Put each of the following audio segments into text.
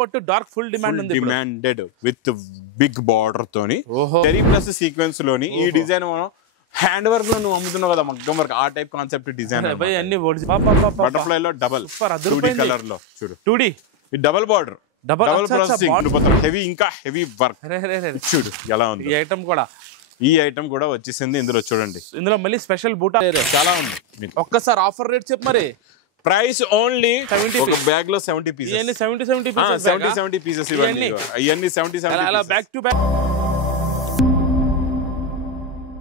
పట్టు dark full demand ఉంది demanded with big border తోని టెరీ ప్లస్ సీక్వెన్స్ లోని ఈ డిజైన్ మనం హ్యాండ్ వర్క్ లో నువ్వు అమ్ముతున్నావు కదా మగ్గం వర్క్ ఆ టైప్ కాన్సెప్ట్ డిజైన్ బటర్ఫ్లై లో డబల్ 2D కలర్ లో చూడు 2D ఈ double border double processing heavy ఇంకా హెవీ వర్క్ చూడు ఎలా ఉంది ఈ ఐటమ్ కూడా వచ్చేసింది ఇందులో చూడండి ఇందులో మళ్ళీ స్పెషల్ బూటా చాలా ఉంది ఒక్కసారి ఆఫర్ రేట్ చెప్పు మరి ప్రైస్ ఓన్లీ ఒక బ్యాగ్ లో 70 పీసెస్ ఇవన్నీ 70 పీసెస్ ఇవన్నీ 70 అలా back to back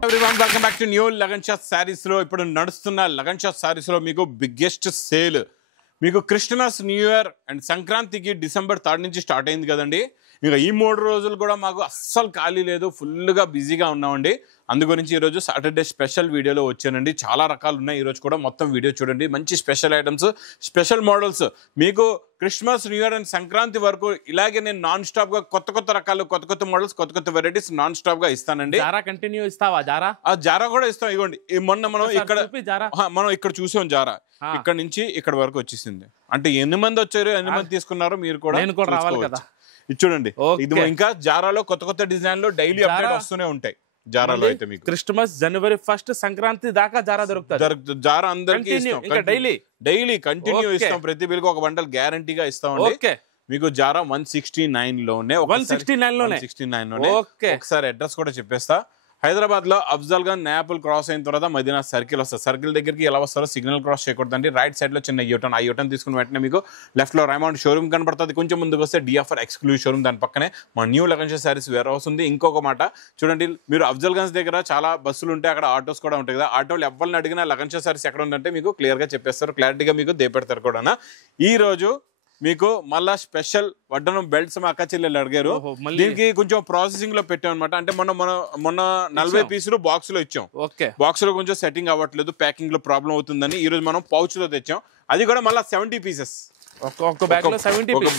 everyone welcome back to new Lagan shot saris లో ఇప్పుడు నడుస్తున్న లగన్ షాట్ సారీస్ లో మీకు బిగ్గెస్ట్ సేల్ మీకు క్రిస్టమస్ న్యూ ఇయర్ అండ్ సంక్రాంతికి డిసెంబర్ 3 నుంచి స్టార్ట్ అయింది కదండి ఇంకా ఈ 3 రోజులు కూడా మాకు అస్సలు ఖాళీ లేదు ఫుల్గా బిజీగా ఉన్నామండి అందు గురించి ఈరోజు సాటర్డే స్పెషల్ వీడియోలో వచ్చానండి చాలా రకాలు ఉన్నాయి ఈరోజు కూడా మొత్తం వీడియో చూడండి మంచి స్పెషల్ ఐటమ్స్ స్పెషల్ మోడల్స్ మీకు Christmas new year and Sankranti వరకు ఇలాగే నేను నాన్ స్టాప్ గా కొత్త రకాలు కొత్త మోడల్స్ కొత్త వెరైటీస్ నాన్ స్టాప్ గా ఇస్తానండి కంటిన్యూ ఇస్తావా జారా కూడా ఇస్తాం ఇవ్వండి మొన్న మనం ఇక్కడ చూసాం జారా ఇక్కడ నుంచి ఇక్కడ వరకు వచ్చేసింది అంటే ఎన్ని మంది వచ్చారు ఎన్ని మంది తీసుకున్నారో మీరు కూడా రావాలి కదా ఇది చూడండి ఇది ఇంకా జారాలో కొత్త డిజైన్ లో డైలీ అప్డేట్ వస్తూనే ఉంటాయి జారాలో అయితే మీకు క్రిస్మస్ జనవరి 1 సంక్రాంతి దాకా జారా దొరుకుతుంది జారా అందరికి డైలీ కంటిన్యూ ఇస్తాం ప్రతి బిల్కి ఒక బండల్ గ్యారంటీగా ఇస్తామండి మీకు జారా 169 లోనే 169 లోనే ఒకసారి అడ్రస్ కూడా చెప్పేస్తా హైదరాబాద్ లో అఫ్జల్ గంజ్ నేపుల్ క్రాస్ అయిన తర్వాత మదీనా సర్కిల్ వస్తుంది సర్కిల్ దగ్గరికి ఎలా వస్తారో సిగ్నల్ క్రాస్ చేయకూడదండి రైట్ సైడ్ లో చిన్న యూటర్న్ ఆ యూటర్న్ తీసుకుని వెంటనే మీకు లెఫ్ట్ లో రైమౌండ్ షోరూమ్ కనబడుతుంది కొంచెం ముందుకు వస్తే డిఎఫ్ఆర్ ఎక్స్క్లూజివ్ షోరూమ్ దాని పక్కనే మా new Lagan shot sarees warehouse ఉంది ఇంకొక మాట చూడండి మీరు అఫ్జల్ గంజ్ దగ్గర చాలా బస్సులు ఉంటాయి అక్కడ ఆటోస్ కూడా ఉంటాయి కదా ఆటోలు ఎవరిని అడిగినా లగన్ షాట్ సారీస్ ఎక్కడ ఉందంటే మీకు క్లియర్ గా చెప్పేస్తారు క్లారిటీగా మీకు దేపెడతారు కూడా ఈ రోజు మీకు మళ్ళా స్పెషల్ వడ్డనం బెల్ట్స్ మా అక్క చెల్లెలు అడిగారు దీనికి కొంచెం ప్రాసెసింగ్ లో పెట్టాం అనమాట అంటే మొన్న 40 పీసులు బాక్స్ లో ఇచ్చాం బాక్స్ లో కొంచెం సెట్టింగ్ అవ్వట్లేదు ప్యాకింగ్ లో ప్రాబ్లం అవుతుందని ఈ రోజు మనం పౌచ్ లో తెచ్చాం అది కూడా మళ్ళీ 70 పీసెస్ ఒక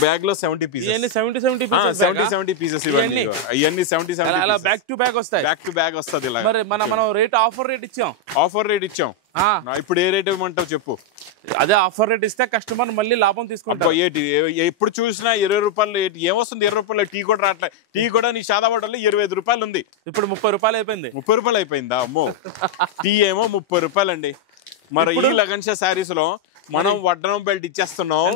బ్యాగ్ లో 70 పీసెస్ 70 పీసెస్ ఇవన్నీ 70 అలా బ్యాక్ టు బ్యాక్ వస్తది ఇలా మరి మనం రేట్ ఆఫర్ రేట్ ఇచ్చాం ఇప్పుడు ఏ రేట్ ఇవ్వమంటావు చెప్పు అదే ఆఫర్ రేట్ ఇస్తే కస్టమర్ మళ్ళీ లాభం తీసుకుంటారు ఎప్పుడు చూసినా 20 రూపాయలు ఏమొస్తుంది 20 రూపాయలు టీ కూడా రావట్లేదు టీ కూడా నీ సాదా బాటల్లో 25 రూపాయలు ఉంది ఇప్పుడు 30 రూపాయలు అయిపోయింది 30 రూపాయలు అయిపోయిందా అమ్మో టీ ఏమో 30 రూపాయలు అండి మరి ఈ లగన్ షాట్ సారీస్ లో మనం వడ్డనం బెల్ట్ ఇచ్చేస్తున్నాం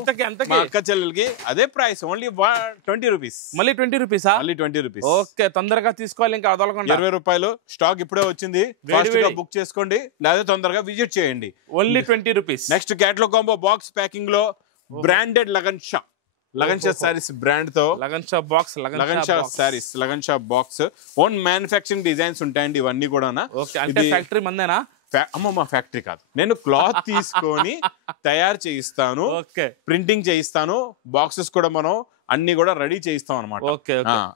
మా అక్క చెల్లెలకి అదే ప్రైస్ ఓన్లీ 20 రూపీస్ మళ్ళీ 20 రూపీసా మళ్ళీ 20 రూపీస్ ఓకే తొందరగా తీసుకోవాలి ఇంకా 20 రూపాయలు స్టాక్ ఇప్పుడే వచ్చింది బుక్ చేసుకోండి లేదా తొందరగా విజిట్ చేయండి only 20 rupees next catalogue combo box packing లో branded Lagan shot sarees brand తో లగన్ షాట్ సారీస్ లగన్ షాట్ బాక్స్ ఓన్ మ్యానుఫ్యాక్చరింగ్ డిజైన్స్ ఉంటాయండి ఇవన్నీ కూడా ఫ్యాక్టరీ మందేనా మా ఫ్యాక్టరీ కాదు నేను క్లాత్ తీసుకొని తయారు చేయిస్తాను ప్రింటింగ్ చేయిస్తాను బాక్సెస్ కూడా మనం అన్ని కూడా రెడీ చేయిస్తాం అనమాట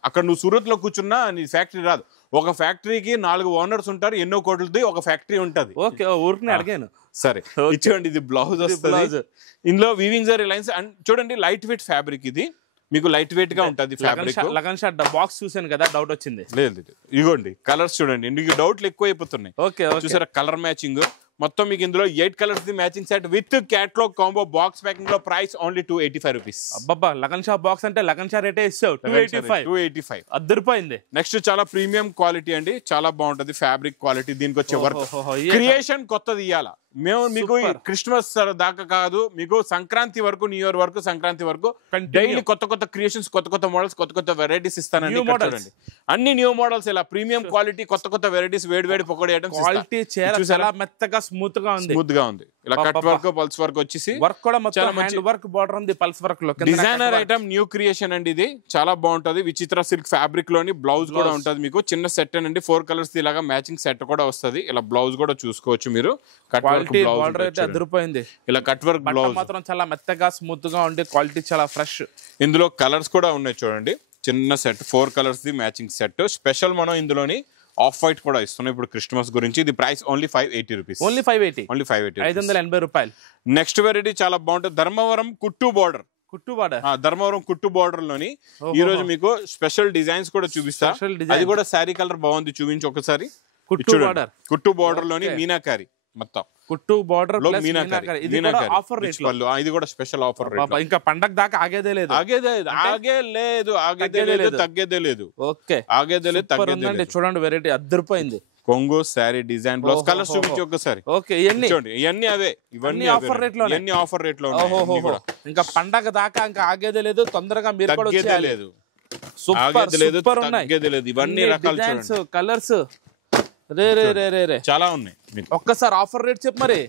అక్కడ నువ్వు సూరత్ లో కూర్చున్నా నీ ఫ్యాక్టరీ రాదు ఒక ఫ్యాక్టరీకి 4 ఓనర్స్ ఉంటారు ఎన్నో కోట్లది ఒక ఫ్యాక్టరీ ఉంటది అడిగాను సరే ఇచ్చేయండి ఇది బ్లౌజ్ వస్తుంది ఇందులో వీవింగ్ జరీ లైన్స్ అండ్ చూడండి లైట్ వెయిట్ ఫ్యాబ్రిక్ ఇది మీకు లైట్ వెయిట్ గా ఉంటది ఫ్యాబ్రిక్ లగన్ షాట్ బాక్స్ చూసాను కదా డౌట్ వచ్చింది లేదు ఇగోండి కలర్స్ చూడండి మీకు డౌట్లు ఎక్కువ అయిపోతున్నాయి చూసారా కలర్ మ్యాచింగ్ మొత్తం మీకు ఇందులో 8 colours the matching set with catalogue combo box packing లో ప్రైస్ ఓన్లీ 285 రూపీస్ అబ్బబ్బా లగన్ షాట్ బాక్స్ అంటే లగన్ షాట్ రేటే ఇస్తావు 285 అద్దరిపోయింది నెక్స్ట్ చాలా ప్రీమియం క్వాలిటీ అండి చాలా బాగుంటది ఫ్యాబ్రిక్ క్వాలిటీ దీనికి వచ్చే వర్క్ క్రియేషన్ కొత్తది ఇయ్యాలా మేము మీకు క్రిస్మస్ దాకా కాదు మీకు సంక్రాంతి వరకు న్యూ ఇయర్ వరకు సంక్రాంతి వరకు డైలీ కొత్త క్రియేషన్స్ కొత్త మోడల్స్ కొత్త వెరైటీస్ ఇస్తానండి అన్ని న్యూ మోడల్స్ ఇలా ప్రీమియం క్వాలిటీ కొత్త వెరైటీస్ వేడి పకోడీ ఐటమ్స్ క్వాలిటీ మెత్తగా స్మూత్ గా ఉంది ఇలా కట్ వర్క్ పల్స్ వర్క్ వచ్చేసి వర్క్ కూడా మొత్తం హ్యాండ్ వర్క్ బోర్డర్ ఉంది పల్స్ వర్క్ లో డిజైనర్ ఐటమ్ న్యూ క్రియేషన్ అండి ఇది చాలా బాగుంటది విచిత్ర సిల్క్ ఫ్యాబ్రిక్ లోని బ్లౌజ్ కూడా ఉంటది మీకు చిన్న సెట్ అండి 4 కలర్స్ ఇలాగా మ్యాచింగ్ సెట్ కూడా వస్తది ఇలా బ్లౌజ్ కూడా చూసుకోవచ్చు మీరు ఇలా కట్ వర్క్ బ్లౌజ్ మాత్రం చాలా మెత్తగా స్మూత్ గా ఉండి క్వాలిటీ చాలా ఫ్రెష్ ఇందులో కలర్స్ కూడా ఉన్నాయి చూడండి చిన్న set 4 colours the matching set special మనం ఇందులోని ఆఫ్ వైట్ కూడా ఇస్తున్నాం ఇప్పుడు క్రిస్మస్ గురించి ఇది ప్రైస్ ఓన్లీ 580 రూపీస్ ఓన్లీ 580 580 రూపాయలు నెక్స్ట్ వెరైటీ చాలా బాగుంటుంది ధర్మవరం కుట్టు బార్డర్ ధర్మవరం కుట్టు బార్డర్ లోని ఈ రోజు మీకు స్పెషల్ డిజైన్స్ కూడా చూపిస్తా అది కూడా శారీ కలర్ బాగుంది చూపించి ఒకసారి కుట్టు బార్డర్ లోని మీనాకారి మొత్తం కుట్టు బార్డర్ లో ప్లస్ మీనాకరి ఇది కూడా మీనాకరి ఆఫర్ రిచ్ పళ్ళు ఇది కూడా స్పెషల్ ఆఫర్ రేట్ ఇంకా పండగ దాకా ఆగేదే లేదు ఆగేదే లేదు తగ్గేదే లేదు ఓకే ఆగేదే లేదు తగ్గేదే లేదు చూడండి వెరైటీ అద్దరిపోయింది కొంగు సారీ డిజైన్ బ్లౌజ్ కలర్స్ చూపించి ఒక్కసారి ఓకే ఇవన్నీ చూడండి ఇవన్నీ అవే ఇవన్నీ ఆఫర్ రేట్ లో ఇవన్నీ ఆఫర్ రేట్ లో ఉన్నాయి ఇంకా పండగ దాకా ఇంకా ఆగేదే లేదు తొందరగా మీరు కూడా తగ్గేదే లేదు సూపర్ సూపర్ ఉన్నాయి తగ్గేదే లేదు ఇవన్నీ రకాలు డిజైన్స్ కలర్స్ రే రే రే రే రే చాలా ఉన్నాయి మీకు ఒక్కసారి ఆఫర్ రేట్ చెప్పు మరి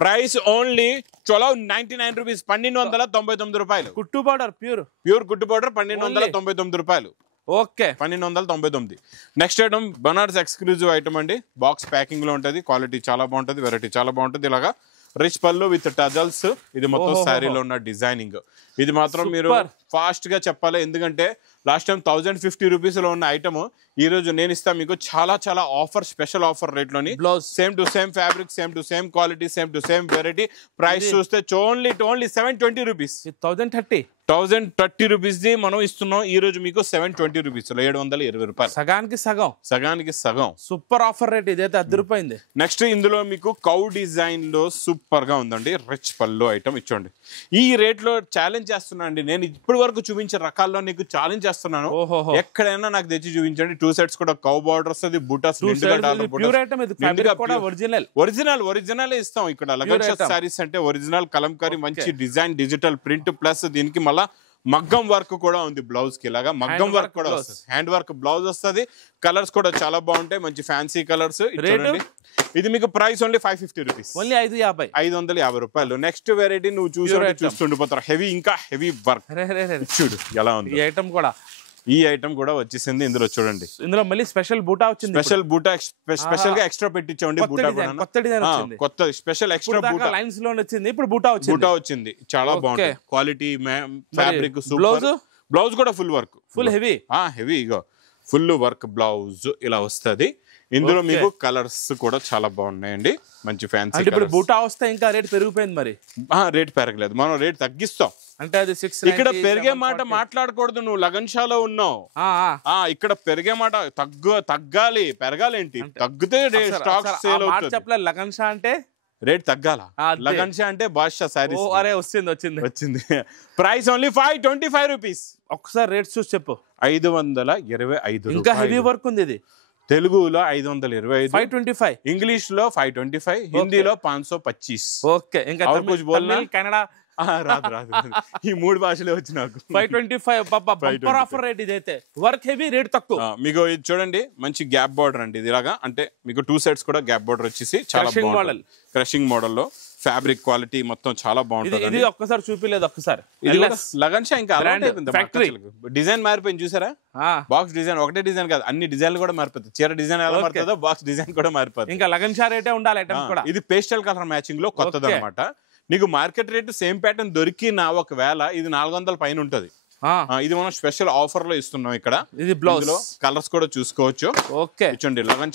ప్రైస్ ఓన్లీ 1299 రూపీస్ 1299 రూపాయలు కుట్టు బార్డర్ ప్యూర్ గుడ్డు పౌడర్ 1299 రూపాయలు okay 1299 next item Banaras exclusive item అండి బాక్స్ ప్యాకింగ్ లో ఉంటది క్వాలిటీ చాలా బాగుంటది వెరైటీ చాలా బాగుంటది ఇలాగా రిచ్ పళ్ళు విత్ టజల్స్ ఇది మొత్తం శారీలో ఉన్న డిజైనింగ్ ఇది మాత్రం మీరు ఫాస్ట్ గా చెప్పాలి ఎందుకంటే లాస్ట్ టైం 1050 రూపీస్ లో ఉన్న ఐటమ్ ఈ రోజు నేను ఇస్తా మీకు చాలా చాలా ఆఫర్ స్పెషల్ ఆఫర్ రేట్ లోని same to same fabric same to same quality same to same variety price చూస్తే ఓన్లీ 720 రూపీస్ 1030 రూపీస్ ది మనం ఇస్తున్నాం ఈ రోజు మీకు 720 రూపీస్ 720 రూపాయలు సగానికి సగం సూపర్ ఆఫర్ రేట్ ఇదైతే అద్దరిపోయింది నెక్స్ట్ ఇందులో మీకు కౌ డిజైన్ లో సూపర్ గా ఉందండి రిచ్ పళ్ళు ఐటమ్ ఇచ్చోండి ఈ రేట్ లో ఛాలెంజ్ చేస్తున్నా అండి నేను ఇప్పటి వరకు చూపించే రకాల్లో నీకు ఛాలెంజ్ చేస్తున్నాను ఎక్కడైనా నాకు తెచ్చి చూపించండి 2 సెట్స్ కూడా కౌ బార్డర్ వస్తుంది బూటాస్ ఒరిజినల్ ఇస్తాం ఇక్కడ లగన్ సారీస్ అంటే ఒరిజినల్ కలంకారీ మంచి డిజైన్ డిజిటల్ ప్రింట్ ప్లస్ దీనికి మళ్ళా మగ్గం వర్క్ కూడా ఉంది బ్లౌజ్ కి ఇలాగా మగ్గం వర్క్ కూడా వస్తుంది హ్యాండ్ వర్క్ బ్లౌజ్ వస్తుంది కలర్స్ కూడా చాలా బాగుంటాయి మంచి ఫ్యాన్సీ కలర్స్ ఇది మీకు ప్రైస్ ఓన్లీ 550 రూపీస్ 550 రూపాయలు నెక్స్ట్ వెరైటీ నువ్వు చూస్తుండిపోతారు హెవీ ఇంకా హెవీ వర్క్ చూడు ఎలా ఉంది ఈ ఐటమ్ కూడా వచ్చేసింది ఇందులో చూడండి ఇందులో మళ్ళీ స్పెషల్ బూటా వచ్చింది స్పెషల్ గా ఎక్స్ట్రా పెట్టించండి కొత్త స్పెషల్ ఎక్స్ట్రా బూటా లైన్స్ లో వచ్చింది ఇప్పుడు బూటా వచ్చింది చాలా బాగుంది క్వాలిటీ ఫ్యాబ్రిక్ బ్లౌజ్ కూడా ఫుల్ హెవీ ఇగో ఫుల్ వర్క్ బ్లౌజ్ ఇలా వస్తది ఇందులో మీకు కలర్స్ కూడా చాలా బాగున్నాయండి మంచి ఫ్యాన్సీ ఇప్పుడు బూటా వస్తే ఇంకా రేట్ పెరిగిపోయింది మరి రేట్ పెరగలేదు మనం రేట్ తగ్గిస్తాం అంటే అది 6 ఇక్కడ పెరిగే మాట మాట్లాడకూడదు నువ్వు లగన్ షాలో ఉన్నావు ఇక్కడ పెరిగే మాట తగ్గాలి పెరగాలేంటి తగ్గితే స్టాక్ సేల్ అవుతుంది లగన్ షా అంటే రేట్ తగ్గాల లగన్ షా అంటే బాద్షా సారీస్ వచ్చింది ప్రైస్ ఓన్లీ 525 రూపీస్ ఒకసారి రేట్ చూసి చెప్పు 525 ఇంకా హెవీ వర్క్ ఉంది ఇది తెలుగులో 525 ఇంగ్లీష్ లో 525 హిందీలో 525 ఓకే ఇంకా కన్నడ రాదు ఈ 3 భాషలే వచ్చి నాకు 525 ఆఫర్ రేట్ ఇదైతే వర్క్ హెవీ రేట్ తక్కువ మీకు ఇది చూడండి మంచి గ్యాప్ బార్డర్ అండి ఇది ఇలాగా అంటే మీకు 2 సెట్స్ కూడా గ్యాప్ బార్డర్ వచ్చేసి చాలా బాగుంది క్రషింగ్ మోడల్ లో ఫ్యాబ్రిక్ క్వాలిటీ మొత్తం చాలా బాగుంటుంది ఇది ఒక్కసారి చూపిలేదు ఒక్కసారి లగన్ షా ఇంకా డిజైన్ మారిపోయింది చూసారా బాక్స్ డిజైన్ ఒకటే డిజైన్ కాదు అన్ని డిజైన్లు కూడా మారిపోతాయి చీర డిజైన్ ఎలా మారుతుందో బాక్స్ డిజైన్ కూడా మారిపోతుంది ఇంకా లగన్ షా రేటే ఉండాలి ఇది పేస్టల్ కలర్ మ్యాచింగ్ లో కొత్తది అనమాట నీకు మార్కెట్ రేట్ సేమ్ ప్యాటర్న్ దొరికినా ఒకవేళ ఇది 400 పైన ఉంటది ఇది మనం స్పెషల్ ఆఫర్ లో ఇస్తున్నాం ఇక్కడ ఇది బ్లౌజ్ కలర్స్ కూడా చూసుకోవచ్చు చూడండి లగన్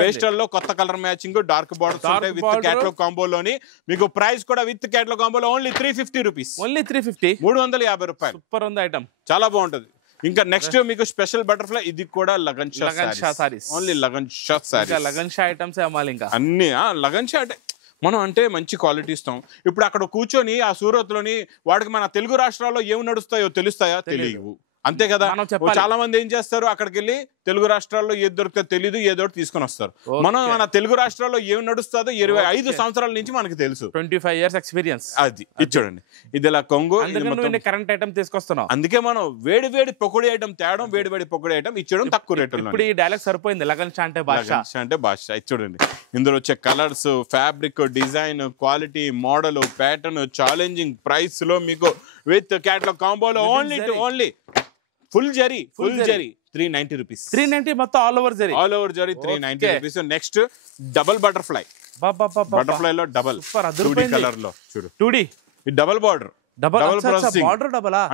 పేస్టల్ లో కొత్త కలర్ మ్యాచింగ్ డార్క్ బార్డర్స్ ఉంటాయి విత్ క్యాటలాగ్ కాంబోలోని మీకు ప్రైస్ కూడా విత్ క్యాటలాగ్ కాంబోలో ఓన్లీ 350 రూపీస్ 350 రూపాయలు సూపర్ ఉంది ఐటమ్ చాలా బాగుంటది ఇంకా నెక్స్ట్ మీకు స్పెషల్ బటర్ఫ్లై ఇది కూడా లగన్ షా సారీస్ ఓన్లీ లగన్ షా సారీస్ లగన్ షా ఐటమ్స్ అమ్మాలి ఇంకా అన్ని లగన్ షా అంటే మనం అంటే మంచి క్వాలిటీ ఇస్తాం ఇప్పుడు అక్కడ కూర్చొని ఆ సూరత్ లోని వాడికి మన తెలుగు రాష్ట్రాల్లో ఏమి నడుస్తాయో తెలుస్తాయా తెలియవు అంతే కదా చాలా మంది ఏం చేస్తారు అక్కడికి వెళ్ళి తెలుగు రాష్ట్రాల్లో ఏది దొరికితే తెలియదు ఏదో తీసుకొని వస్తారు మనం మన తెలుగు రాష్ట్రాల్లో ఏం నడుస్తుందో 25 సంవత్సరాల నుంచి మనకు తెలుసు 25 years ఎక్స్పీరియన్స్ అది చూడండి ఇది ఇలా కొంగు కరెంట్ ఐటమ్ తీసుకొస్తున్నాం అందుకే మనం వేడి పొకుడి ఐటమ్ తేడం వేడి పొకుడి ఐటమ్ ఇచ్చడం తక్కువ రేటు ఇప్పుడు ఈ డైలాగ్ సరిపోయింది లగన్ షా అంటే భాష చూడండి ఇందులో వచ్చే colours fabric design quality model pattern challenging price లో మీకు విత్ క్యాటలాగ్ కాంబోలో ఓన్లీ ఫుల్ జరీ 390 రూపీస్ 390 మొత్తం all over zari 390 rupees next double butterfly లో డబుల్ 2D కలర్ లో చూడు 2D double border double processing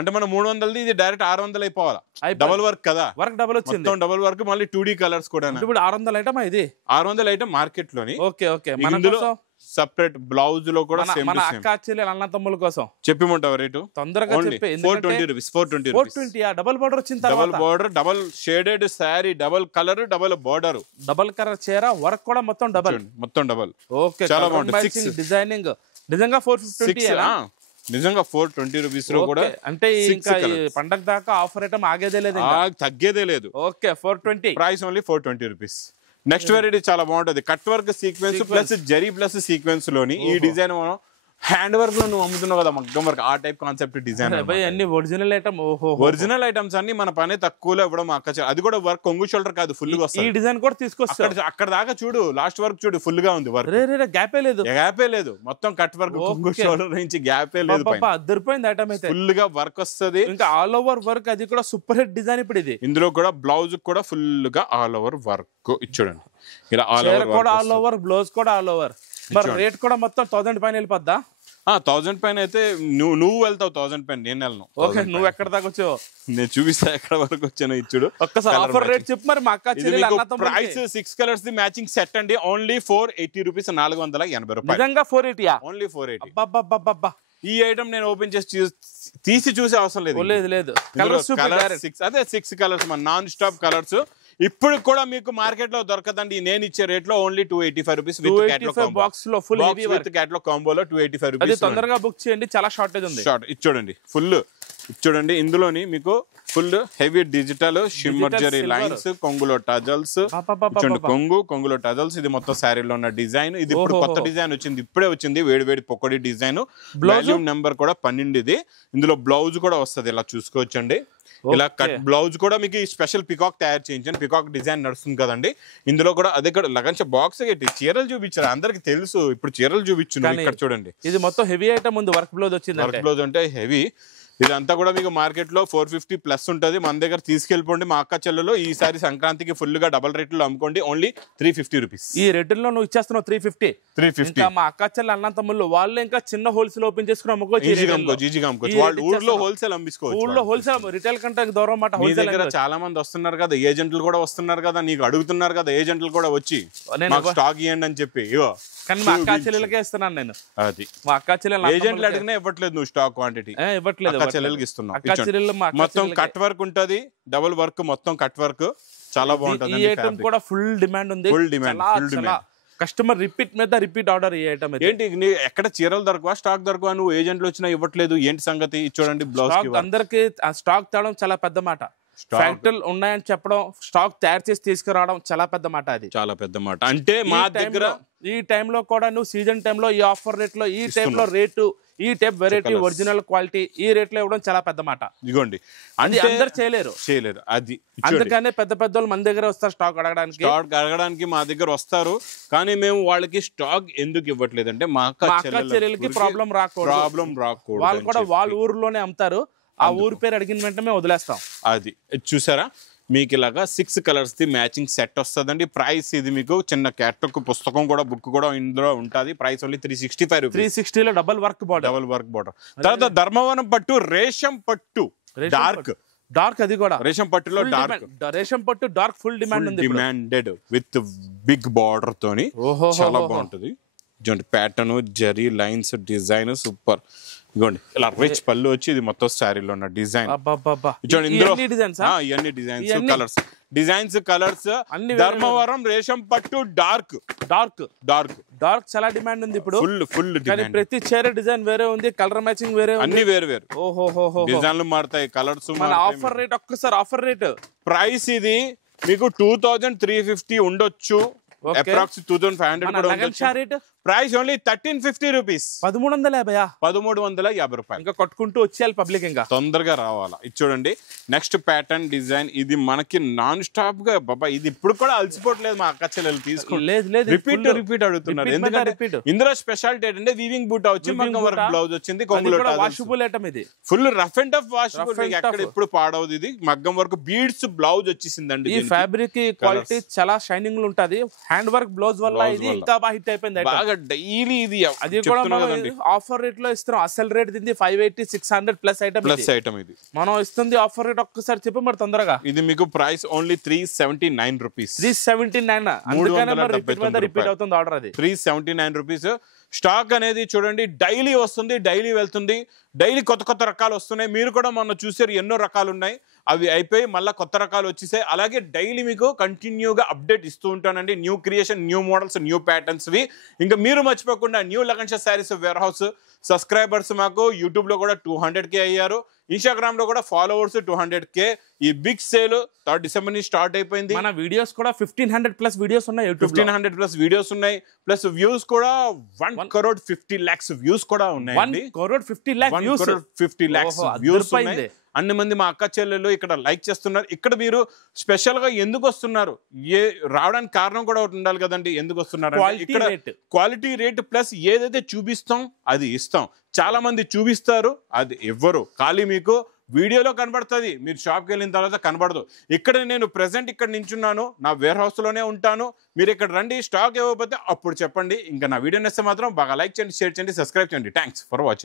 అంటే మనం 300 ఇది డైరెక్ట్ 600 అయిపోవాలా డబుల్ వర్క్ కదా వర్క్ డబుల్ వచ్చింది మొత్తం డబుల్ వర్క్ మళ్ళీ 2D కలర్స్ కూడా ఇప్పుడు 600 ఐటమ్ ఇది 600 ఐటమ్ మార్కెట్ లోని ఓకే మన కోసం సెపరేట్ బ్లౌజ్ లో కూడా మన అక్క చెల్లెలు అన్న తమ్ముల కోసం చెప్పిమంటావు రేటు తొందరగా చెప్పే 420 రూపీస్ 420 డబుల్ బార్డర్ వచ్చిన తర్వాత double border double shaded sorry double colour double border double colour చీర వర్క్ కూడా మొత్తం డబుల్ ఓకే చాలా బాగుంటుంది డిజైనింగ్ నిజంగా 420 నిజంగా 420 రూపీస్ లో కూడా అంటే ఇంకా పండగ దాకా ఆఫర్ ఐటమ్ ఆగేదే లేదు తగ్గేదే లేదు okay 420 price only 420 rupees next variety చాలా బాగుంటది cut work sequence plus zari plus sequence లోని ఈ డిజైన్ మనం హ్యాండ్ వర్క్ లో నువ్వు అమ్ముతున్నావు కదా మగ్గం వర్క్ ఆ టైప్ కాన్సెప్ట్ డిజైన్ అన్ని ఒరిజినల్ ఐటమ్ ఒరిజినల్ ఐటమ్స్ అన్ని మన పని తక్కువలో ఇవ్వడం అది కూడా వర్క్ కొంగు షోల్డర్ కాదు ఫుల్ గా వస్తుంది ఈ డిజైన్ కూడా తీసుకొస్తా అక్కడ దాకా చూడు లాస్ట్ వర్క్ చూడు ఫుల్ గా ఉంది వర్క్ గ్యాపే లేదు మొత్తం కట్ వర్క్ కొంగు షోల్డర్ నుంచి గ్యాపే లేదు అద్దరిపోయింది ఐటమ్ అయితే ఫుల్ గా వర్క్ వస్తుంది ఇంకా ఆల్ ఓవర్ వర్క్ అది కూడా సూపర్ హిట్ డిజైన్ ఇప్పుడు ఇది ఇందులో కూడా బ్లౌజ్ కూడా ఫుల్ గా ఆల్ ఓవర్ వర్క్ ఇచ్చాడండి ఇలా ఆల్ ఓవర్ బ్లౌజ్ కూడా ఆల్ ఓవర్ మరి రేట్ కూడా మొత్తం 1000 పైన వెళ్ళిపోద్దా 1000 పైన అయితే నువ్వు వెళ్తావు 1000 పైన నేను వెళ్ళను ఓకే నువ్వు ఎక్కడ దాకా వచ్చావు నేను చూపిస్తా ఎక్కడ వరకు వచ్చాను ఇచ్చుడు ఒక్కసారి ఆఫర్ రేట్ చెప్పు మరి మా అక్క చెల్లెలు price 6 colours the matching set అండి ఓన్లీ 480 రూపీస్ 480 రూపాయలు నిజంగా 480 ఓన్లీ 480 అబ్బబ్బబ్బబ్బా ఈ ఐటమ్ నేను ఓపెన్ చేసి తీసి చూసే అవసరం లేదు అదే 6 కలర్స్ మన నాన్ స్టాప్ కలర్స్ ఇప్పుడు కూడా మీకు మార్కెట్ లో దొరకదండి నేను ఇచ్చే రేట్ లో only 285 rupees with catalogue box లో ఫుల్ హెవీ విత్ క్యాటలాగ్ కాంబోలో 285 రూపీస్ తొందరగా బుక్ చేయండి చాలా షార్టేజ్ ఉంది ఇచ్చుడండి ఫుల్ ఇచ్చుడండి ఇందులోని మీకు full heavy digital shimmer zari lines కొంగులో టజల్స్ కొంగులో టజల్స్ ఇది మొత్తం శారీలో ఉన్న డిజైన్ ఇది ఇప్పుడు కొత్త డిజైన్ వచ్చింది ఇప్పుడే వచ్చింది వేడి పొక్కడి డిజైన్ వాల్యూమ్ నెంబర్ కూడా 12 ఇది ఇందులో బ్లౌజ్ కూడా వస్తుంది ఇలా చూసుకోవచ్చండి ఇలా కట్ బ్లౌజ్ కూడా మీకు స్పెషల్ పికాక్ తయారు చేయించాను పికాక్ డిజైన్ నడుస్తుంది కదండి ఇందులో కూడా అదే కూడా లగంచ బాక్స్ చీరలు చూపించారు అందరికి తెలుసు ఇప్పుడు చీరలు చూపించున్నాను ఇక్కడ చూడండి ఇది మొత్తం హెవీ ఐటమ్ ఉంది వర్క్ బ్లౌజ్ వచ్చింది వర్క్ బ్లౌజ్ అంటే హెవీ ఇదంతా కూడా మీకు మార్కెట్ లో 450 ప్లస్ ఉంటది మన దగ్గర తీసుకెళ్ళిపోండి మా అక్క చెల్లెలు ఈసారి సంక్రాంతికి ఫుల్ గా డబల్ రేట్లో అమ్ముకోండి ఓన్లీ 350 రూపీస్ ఈ రేట్లో నువ్వు ఇచ్చేస్తున్నావు 350 మా అక్క చెల్లెలు అన్న తమ్ముళ్ళు వాళ్ళు ఇంకా చిన్న హోల్సేల్ ఓపెన్ చేసుకుని అమ్ముకోవచ్చు వాళ్ళు ఊర్లో హోల్సేల్ అమ్మించుకోవచ్చు ఊర్లో హోల్సేల్ రిటైల్ కంటే దూరం మాట మీ దగ్గర చాలా మంది వస్తున్నారు కదా ఏజెంట్లు కూడా వస్తున్నారు కదా నీకు అడుగుతున్నారు కదా ఏజెంట్లు కూడా వచ్చి స్టాక్ ఇవ్వండి అని చెప్పి కానీ మా అక్క చెల్లెలకే ఇస్తున్నాను నేను అది మా అక్క చెల్లెలు ఏజెంట్లు అడిగినా ఇవ్వట్లేదు నువ్వు స్టాక్ క్వాంటిటీ ఇవ్వట్లేదు అక్క చెల్లెలకి ఇస్తున్నావు మొత్తం కట్ వర్క్ ఉంటది డబుల్ వర్క్ మొత్తం కట్ వర్క్ చాలా బాగుంటది ఈ ఐటమ్ కూడా ఫుల్ డిమాండ్ ఉంది ఫుల్ డిమాండ్ కస్టమర్ రిపీట్ మీద రిపీట్ ఆర్డర్ ఈ ఐటమ్ ఏంటి ఎక్కడ చీరలు దొరకవా స్టాక్ దొరకవా నువ్వు ఏజెంట్లు వచ్చినా ఇవ్వట్లేదు ఏంటి సంగతి చూడండి బ్లౌజ్ అందరికి స్టాక్ తేవడం చాలా పెద్ద మాట ఫ్యాక్టరీలు ఉన్నాయని చెప్పడం స్టాక్ తయారు చేసి తీసుకురావడం చాలా పెద్ద మాట అది చాలా పెద్ద మాట అంటే మా దగ్గర ఈ టైంలో కూడా నువ్వు సీజన్ టైంలో ఈ ఆఫర్ రేట్ లో ఈ టైంలో రేటు ఈ టైప్ వెరైటీ ఒరిజినల్ క్వాలిటీ ఈ రేట్ లో ఇవ్వడం చాలా పెద్ద మాట ఇదిగోండి అది అందరు చేయలేరు అది అందుకనే పెద్ద వాళ్ళు మన దగ్గర వస్తారు స్టాక్ అడగడానికి మా దగ్గర వస్తారు కానీ మేము వాళ్ళకి స్టాక్ ఎందుకు ఇవ్వట్లేదు అంటే మా అక్క చెల్లెలకి ప్రాబ్లం రాకూడదు వాళ్ళు కూడా వాళ్ళ ఊర్లోనే అమ్ముతారు ఆ ఊరు పేరు అడిగిన వెంటనే వదిలేస్తాం అది చూసారా మీకు ఇలాగా 6 కలర్స్ ది మ్యాచింగ్ సెట్ వస్తుందండి ప్రైస్ ఇది మీకు చిన్న క్యాటలాగ్ పుస్తకం కూడా బుక్ కూడా ఇందులో ఉంటుంది ప్రైస్ ఓన్లీ 365 రూపీస్ 360 లో డబుల్ వర్క్ బార్డర్ తర్వాత ధర్మవరం పట్టు రేషం పట్టు డార్క్ అది కూడా రేషం పట్టులో రేషం పట్టు డార్క్ ఫుల్ డిమాండ్ ఉంది డిమాండెడ్ విత్ బిగ్ బార్డర్ తోని చాలా బాగుంటది pattern zari lines design super ఇదిగోండి ఇలా రిచ్ పళ్ళు వచ్చి ఇది మొత్తం శారీలో ఉన్న డిజైన్ ఇవన్నీ డిజైన్స్ కలర్స్ ధర్మవరం రేషం పట్టు డార్క్ చాలా డిమాండ్ ఉంది ఇప్పుడు ఫుల్ ప్రతి చీర డిజైన్ వేరే ఉంది కలర్ మ్యాచింగ్ వేరే అన్ని వేరు డిజైన్లు మారుతాయి కలర్స్ ఆఫర్ రేట్ ఒక్కసారి ఆఫర్ రేట్ ప్రైస్ ఇది మీకు 2350 ఉండొచ్చు అప్రాక్స్ 2500 ప్రైస్ ఓన్లీ 1350 రూపీస్ 1350 రూపాయలు ఇంకా కొట్టుకుంటూ వచ్చేయాలి పబ్లిక్ ఇంకా తొందరగా రావాలా ఇది చూడండి నెక్స్ట్ ప్యాటర్న్ డిజైన్ ఇది మనకి నాన్ స్టాప్ గా బాబా ఇది ఇప్పుడు కూడా అలసిపోవట్లేదు మా అక్క చెల్లెలు తీసుకోండి రిపీట్ అడుగుతున్నారు ఎందుకంటే ఇందులో స్పెషాలిటీ ఏంటంటే వీవింగ్ బూటా వచ్చి మగ్గం వర్క్ బ్లౌజ్ వచ్చింది వాషబుల్ ఐటమ్ ఇది full rough and tough washable ఎక్కడ ఎప్పుడు పాడవదు ఇది మగ్గం వర్క్ బీడ్స్ బ్లౌజ్ వచ్చేసిందండి ఈ ఫ్యాబ్రిక్ క్వాలిటీ చాలా షైనింగ్ ఉంటది హ్యాండ్ వర్క్ బ్లౌజ్ వల్ల ఇది ఇంకా బాగా హిట్ అయిపోయింది బాగా ఇలాగా డైలీ ఇది అది కూడా ఆఫర్ రేట్ లో ఇస్తున్నాం. అసలు రేట్ దీన్ని 580 600 ప్లస్ ఐటమ్ ఇది మనం ఇస్తుంది ఆఫర్ రేట్ ఒక్కసారి చెప్పి మరి తొందరగా. ఇది మీకు ప్రైస్ ఓన్లీ 379 రూపీస్. 379 రిపీట్ అవుతుంది ఆర్డర్. అది 379 రూపీస్. స్టాక్ అనేది చూడండి డైలీ వస్తుంది, డైలీ వెళ్తుంది, డైలీ కొత్త కొత్త రకాలు వస్తున్నాయి. మీరు కూడా మొన్న చూసారు ఎన్నో రకాలు ఉన్నాయి, అవి అయిపోయి మళ్ళీ కొత్త రకాలు వచ్చేసాయి. అలాగే డైలీ మీకు కంటిన్యూగా అప్డేట్ ఇస్తూ ఉంటానండి. New creation, new models, new ప్యాటర్న్స్వి. ఇంకా మీరు మర్చిపోకుండా new Lagan Shah sarees warehouse subscribers మాకు యూట్యూబ్లో కూడా 200K అయ్యారు, ఇన్స్టాగ్రామ్లో కూడా ఫాలోవర్స్ 200K. ఈ బిగ్ సేల్ 3rd డిసెంబర్ నుంచి స్టార్ట్ అయిపోయింది. మన వీడియోస్ కూడా 1500 ప్లస్ వీడియోస్ ఉన్నాయి, 1500 ప్లస్ వీడియోస్ ఉన్నాయి. ప్లస్ వ్యూస్ కూడా 1,50 lakhs వ్యూస్ కూడా ఉన్నాయి. 1,50 lakhs వ్యూస్ ఉన్నాయి. అన్ని మంది మా అక్క చెల్లెలు ఇక్కడ లైక్ చేస్తున్నారు. ఇక్కడ మీరు స్పెషల్ గా ఎందుకు వస్తున్నారు, రావడానికి కారణం కూడా ఒకటి ఉండాలి కదండి. ఎందుకు వస్తున్నారు ఇక్కడ క్వాలిటీ రేట్ ప్లస్ ఏదైతే చూపిస్తాం అది ఇస్తాం. చాలా మంది చూపిస్తారు, అది ఇవ్వరు, ఖాళీ మీకు వీడియోలో కనబడుతుంది, మీరు షాప్కి వెళ్ళిన తర్వాత కనబడదు. ఇక్కడ నేను ప్రెసెంట్ ఇక్కడ నించున్నాను, నా వేర్ హౌస్లోనే ఉంటాను. మీరు ఇక్కడ రండి, స్టాక్ ఇవ్వకపోతే అప్పుడు చెప్పండి. ఇంకా నా వీడియో నచ్చితే మాత్రం బాగా లైక్ చేయండి, షేర్ చేయండి, సబ్స్క్రైబ్ చేయండి. Thanks for watching.